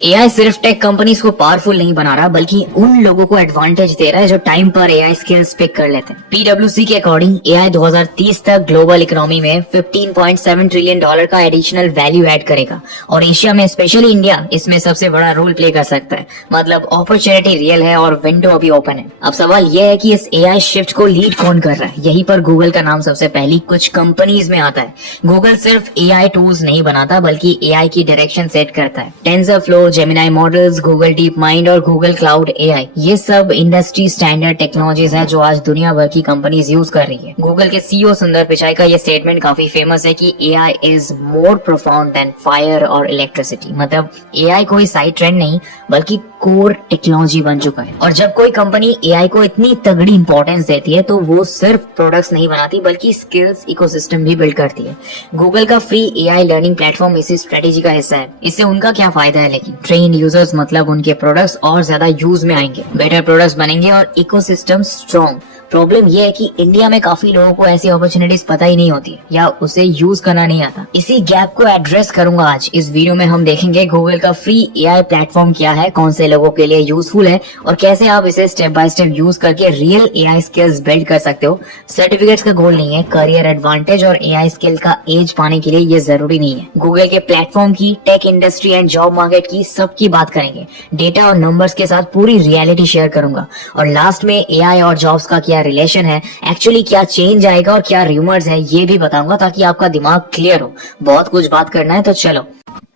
AI सिर्फ tech companies को powerful नहीं बना रहा, बल्कि उन लोगों को एडवांटेज दे रहा है जो टाइम पर एआई स्किल्स पिक कर लेते हैं। पीडब्ल्यूसी के अकॉर्डिंग एआई 2030 तक ग्लोबल इकोनॉमी में $15.7 ट्रिलियन का एडिशनल वैल्यू ऐड करेगा और एशिया में स्पेशली इंडिया इसमें सबसे बड़ा रोल प्ले कर सकता है। मतलब अपॉर्चुनिटी रियल है और विंडो अभी ओपन है। अब सवाल यह है कि इस एआई शिफ्ट को लीड कौन कर रहा है। यहीं पर गूगल का नाम सबसे पहली कुछ कंपनीज में आता है। गूगल सिर्फ एआई टूल्स नहीं बनाता, बल्कि एआई की डायरेक्शन सेट करता है। TensorFlow, Gemini models, Google deep mind और गूगल क्लाउड एआई, ये सब इंडस्ट्री स्टैंडर्ड टेक्नोलॉजीज है जो आज दुनिया भर की कंपनीज यूज कर रही है। गूगल के सीईओ सुंदर पिचाई का ये स्टेटमेंट काफी फेमस है कि AI is more profound than fire और इलेक्ट्रिसिटी। मतलब एआई कोई साइड ट्रेंड नहीं, बल्कि कोर टेक्नोलॉजी बन चुका है। और जब कोई कंपनी एआई को इतनी तगड़ी इंपॉर्टेंस देती है तो वो सिर्फ प्रोडक्ट्स नहीं बनाती, बल्कि स्किल्स इकोसिस्टम भी बिल्ड करती है। गूगल का फ्री एआई लर्निंग प्लेटफॉर्म इसी स्ट्रेटेजी का हिस्सा है। इससे उनका क्या फायदा है, लेकिन ट्रेन यूजर्स मतलब उनके प्रोडक्ट्स और ज्यादा यूज में आएंगे, बेटर प्रोडक्ट्स बनेंगे और इकोसिस्टम स्ट्रॉन्ग। प्रॉब्लम ये है कि इंडिया में काफी लोगों को ऐसी अपॉर्चुनिटीज पता ही नहीं होती या उसे यूज करना नहीं आता। इसी गैप को एड्रेस करूंगा आज इस वीडियो में। हम देखेंगे गूगल का फ्री एआई प्लेटफॉर्म क्या है, कौन से लोगों के लिए यूजफुल है और कैसे आप इसे स्टेप बाय स्टेप यूज करके रियल एआई स्किल्स बिल्ड कर सकते हो। सर्टिफिकेट्स का गोल नहीं है, करियर एडवांटेज और एआई स्किल का एज पाने के लिए ये जरूरी नहीं है। गूगल के प्लेटफॉर्म की, tech industry and job market की, सबकी बात करेंगे। डेटा और नंबर्स के साथ पूरी रियलिटी शेयर करूंगा और लास्ट में एआई और जॉब्स का क्या रिलेशन है, एक्चुअली क्या चेंज आएगा और क्या रूमर्स है, ये भी बताऊंगा ताकि आपका दिमाग क्लियर हो। बहुत कुछ बात करना है तो चलो।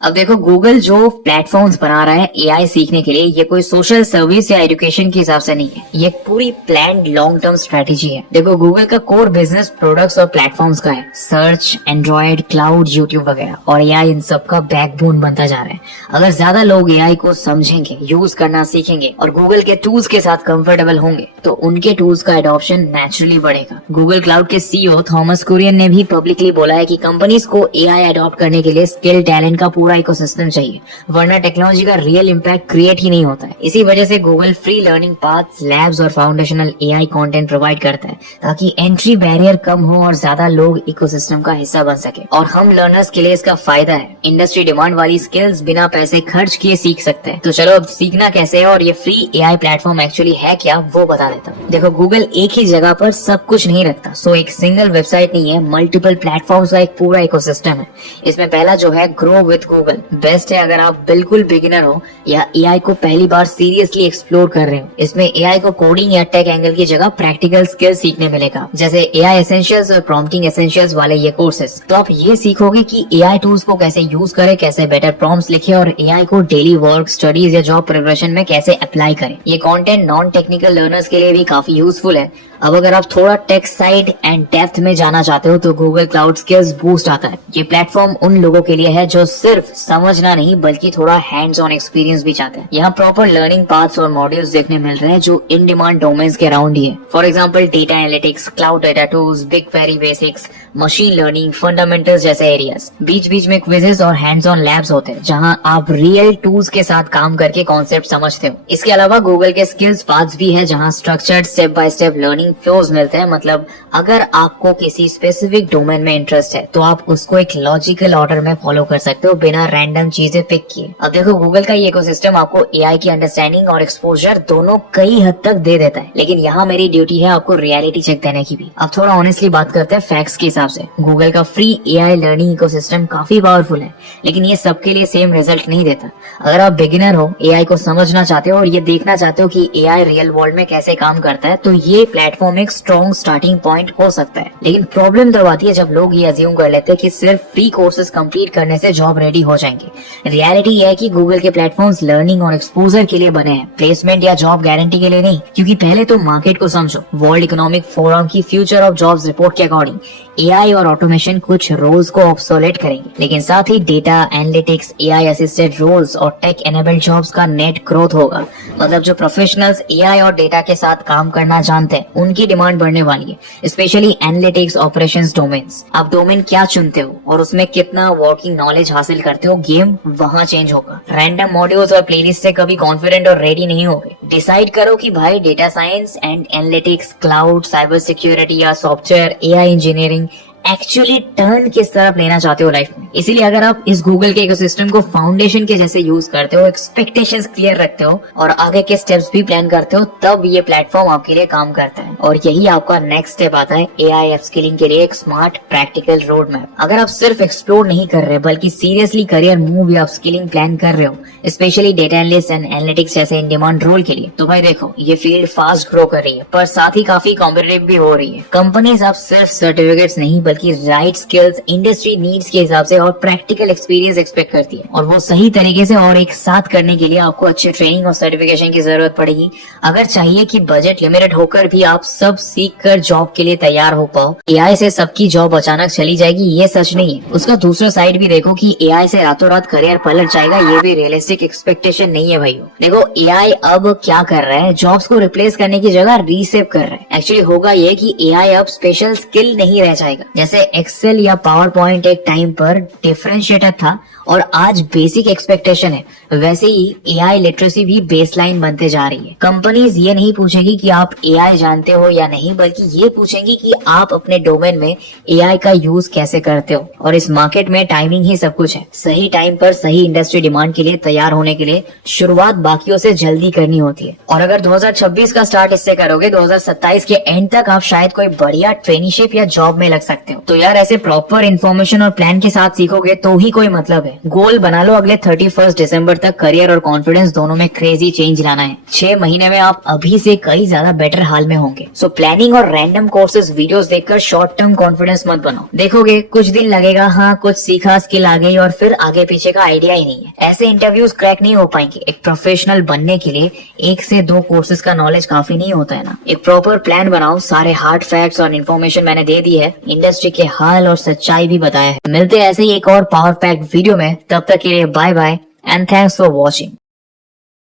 अब देखो, गूगल जो प्लेटफॉर्म्स बना रहा है एआई सीखने के लिए, ये कोई सोशल सर्विस या एजुकेशन के हिसाब से नहीं है। ये पूरी प्लान्ड लॉन्ग टर्म स्ट्रेटेजी है। देखो, गूगल का कोर बिजनेस प्रोडक्ट्स और प्लेटफॉर्म्स का है। सर्च, एंड्रॉइड, क्लाउड, यूट्यूब वगैरह, और एआई इन सब का बैकबोन बनता जा रहा है। अगर ज्यादा लोग एआई को समझेंगे, यूज करना सीखेंगे और गूगल के टूल्स के साथ कंफर्टेबल होंगे तो उनके टूल्स का एडॉप्शन नेचुरली बढ़ेगा। गूगल क्लाउड के सीईओ थॉमस कुरियन ने भी पब्लिकली बोला है कि कंपनीज को एआई अडॉप्ट करने के लिए स्किल टैलेंट का पूरा इकोसिस्टम चाहिए, वरना टेक्नोलॉजी का रियल इम्पैक्ट क्रिएट ही नहीं होता है। इसी वजह से Google free learning paths, labs और फाउंडेशनल एआई कंटेंट प्रोवाइड करता है ताकि एंट्री बैरियर कम हो और ज्यादा लोग इकोसिस्टम का हिस्सा बन सके। और हम लर्नर्स के लिए इसका फायदा है। इंडस्ट्री डिमांड वाली स्किल्स बिना पैसे खर्च किए सीख सकते हैं। तो चलो अब सीखना कैसे है और ये फ्री एआई प्लेटफॉर्म एक्चुअली है क्या, वो बता देता हूँ। देखो, गूगल एक ही जगह पर सब कुछ नहीं रखता। सो एक सिंगल वेबसाइट नहीं है, मल्टीपल प्लेटफॉर्म्स का एक पूरा इकोसिस्टम है। इसमें पहला जो है ग्रो विद गूगल, बेस्ट है अगर आप बिल्कुल बिगिनर हो या एआई को पहली बार सीरियसली एक्सप्लोर कर रहे हो। इसमें एआई को कोडिंग या टेक एंगल की जगह प्रैक्टिकल स्किल सीखने मिलेगा, जैसे एआई एसेंशियल्स और प्रॉम्प्टिंग एसेंशियल्स वाले ये कोर्सेज। तो आप ये सीखोगे कि एआई टूल्स को कैसे यूज करें, कैसे बेटर प्रॉम्प्ट्स लिखे और एआई को डेली वर्क, स्टडीज या जॉब प्रिपरेशन में कैसे अप्लाई करें। ये कंटेंट नॉन टेक्निकल लर्नर्स के लिए भी काफी यूजफुल है। अब अगर आप थोड़ा टेक साइड एंड डेप्थ में जाना चाहते हो तो गूगल क्लाउड स्किल्स बूस्ट आता है। ये प्लेटफॉर्म उन लोगों के लिए है जो सिर्फ समझना नहीं बल्कि थोड़ा हैंड्स ऑन एक्सपीरियंस भी चाहते हैं। यहाँ प्रॉपर लर्निंग पाथ्स और मॉड्यूल्स देखने मिल रहे हैं जो इन डिमांड डोमेन्स के अराउंड ही है। For example data analytics, cloud data tools, big query basics, machine learning, fundamentals जैसे एरियाज। बीच बीच में क्विजेस और हैंड्स ऑन लैब्स होते हैं जहाँ आप रियल टूल्स के साथ काम करके कॉन्सेप्ट समझते हो। इसके अलावा गूगल के स्किल्स पाथ्स भी है जहाँ structured step by step learning flows मिलते हैं। मतलब अगर आपको किसी स्पेसिफिक डोमेन में इंटरेस्ट है तो आप उसको एक लॉजिकल ऑर्डर में फॉलो कर सकते हो बिना रैंडम चीजें पिक किए। अब देखो, गूगल का ये इकोसिस्टम आपको एआई की अंडरस्टैंडिंग और एक्सपोजर दोनों कई हद तक दे देता है, लेकिन यहाँ मेरी ड्यूटी है आपको रियलिटी चेक देने की भी। अब थोड़ा ऑनेस्टली बात करते हैं फैक्ट्स के हिसाब से। गूगल का फ्री एआई लर्निंग इकोसिस्टम काफी पावरफुल है, लेकिन ये सबके लिए सेम रिजल्ट नहीं देता। अगर आप बिगिनर हो, एआई को समझना चाहते हो और ये देखना चाहते हो कि एआई रियल वर्ल्ड में कैसे काम करता है, तो ये प्लेटफॉर्म एक स्ट्रॉन्ग स्टार्टिंग पॉइंट हो सकता है। लेकिन प्रॉब्लम तब आती है जब लोग ये अज्यूम कर लेते हैं कि सिर्फ फ्री कोर्सेज कंप्लीट करने से जॉब रेडी हो जाएंगे। रियलिटी यह है कि गूगल के प्लेटफॉर्म्स लर्निंग और एक्सपोजर के लिए बने हैं, प्लेसमेंट या जॉब गारंटी के लिए नहीं। क्योंकि पहले तो मार्केट को समझो। वर्ल्ड इकोनॉमिक फोरम की फ्यूचर ऑफ जॉब्स रिपोर्ट के अकॉर्डिंग एआई और ऑटोमेशन कुछ रोल्स को ऑब्सोलेट करेंगे, लेकिन साथ ही data analytics, AI assisted roles और टेक एनेबल्ड जॉब्स का नेट ग्रोथ होगा। मतलब जो प्रोफेशनल्स एआई और डेटा के साथ काम करना जानते हैं उनकी डिमांड बढ़ने वाली है, स्पेशली एनालिटिक्स, ऑपरेशंस डोमेन्स। आप डोमेन क्या चुनते हो और उसमें कितना वर्किंग नॉलेज हासिल करते हो, गेम वहाँ चेंज होगा। रैंडम मॉड्यूल्स और प्लेलिस्ट से कभी कॉन्फिडेंट और रेडी नहीं होगे। डिसाइड करो कि भाई data science and analytics, cloud, cyber security या software, AI engineering, actually turn किस तरफ लेना चाहते हो लाइफ में। इसीलिए अगर आप इस गूगल के इकोसिस्टम को फाउंडेशन के जैसे यूज करते हो, एक्सपेक्टेशंस क्लियर रखते हो और आगे के स्टेप्स भी प्लान करते हो, तब ये प्लेटफॉर्म आपके लिए काम करता है। और यही आपका नेक्स्ट स्टेप आता है एआई अपस्किलिंग के लिए एक स्मार्ट प्रैक्टिकल रोड मैप। अगर आप सिर्फ एक्सप्लोर नहीं कर रहे बल्कि सीरियसली करियर मूव या अपस्किलिंग प्लान कर रहे हो, specially data analyst and analytics जैसे इन डिमांड रोल के लिए, तो भाई देखो ये फील्ड फास्ट ग्रो कर रही है पर साथ ही काफी कॉम्पिटिटिव भी हो रही है। कंपनीज अब सिर्फ सर्टिफिकेट्स नहीं बल्कि राइट स्किल्स, इंडस्ट्री नीड्स के हिसाब से और प्रैक्टिकल एक्सपीरियंस एक्सपेक्ट करती है, और वो सही तरीके से और एक साथ करने के लिए आपको अच्छी ट्रेनिंग और सर्टिफिकेशन की जरूरत पड़ेगी। अगर चाहिए कि बजट लिमिटेड होकर भी आप सब सीख कर जॉब के लिए तैयार हो पाओ। एआई से सबकी जॉब अचानक चली जाएगी ये सच नहीं है। उसका दूसरा साइड भी देखो कि एआई से रातों रात करियर पलट जाएगा, ये भी रियलिस्टिक एक्सपेक्टेशन नहीं है भाइयों। देखो एआई अब क्या कर रहा है, जॉब्स को रिप्लेस करने की जगह रीसेव कर रहा है। एक्चुअली होगा ये कि एआई अब स्पेशल स्किल नहीं रह जाएगा। जैसे एक्सेल या पावर पॉइंट एक टाइम पर डिफरेंशिएटर था और आज बेसिक एक्सपेक्टेशन है, वैसे ही एआई लिटरेसी भी बेसलाइन बनते जा रही है। कंपनीज ये नहीं पूछेगी कि आप एआई जानते हो या नहीं, बल्कि ये पूछेंगी कि आप अपने डोमेन में एआई का यूज कैसे करते हो। और इस मार्केट में टाइमिंग ही सब कुछ है। सही टाइम पर सही इंडस्ट्री डिमांड के लिए तैयार होने के लिए शुरुआत बाकियों से जल्दी करनी होती है। और अगर 2026 का स्टार्ट इससे करोगे, 2027 के एंड तक आप शायद कोई बढ़िया ट्रेनिशिप या जॉब में लग सकते हो। तो यार ऐसे प्रॉपर इन्फॉर्मेशन और प्लान के साथ सीखोगे तो ही कोई मतलब है। गोल बना लो अगले 31 दिसंबर तक करियर और कॉन्फिडेंस दोनों में क्रेजी चेंज लाना है। 6 महीने में आप अभी से कई ज्यादा बेटर हाल में होंगे। सो प्लानिंग और रैंडम कोर्सेज वीडियोस देखकर शॉर्ट टर्म कॉन्फिडेंस मत बनाओ। देखोगे कुछ दिन लगेगा, हाँ कुछ सीखा, स्किल आ गई और फिर आगे पीछे का आइडिया ही नहीं है। ऐसे इंटरव्यूज क्रैक नहीं हो पाएंगे। एक प्रोफेशनल बनने के लिए 1 से 2 कोर्सेज का नॉलेज काफी नहीं होता है ना। एक प्रॉपर प्लान बनाओ, सारे हार्ड फैक्ट्स और इन्फॉर्मेशन मैंने दे दी है, इंडस्ट्री के हाल और सच्चाई भी बताया है। मिलते हैं ऐसे ही एक और पावर पैक्ड वीडियो में, तब तक के लिए bye bye and thanks for watching.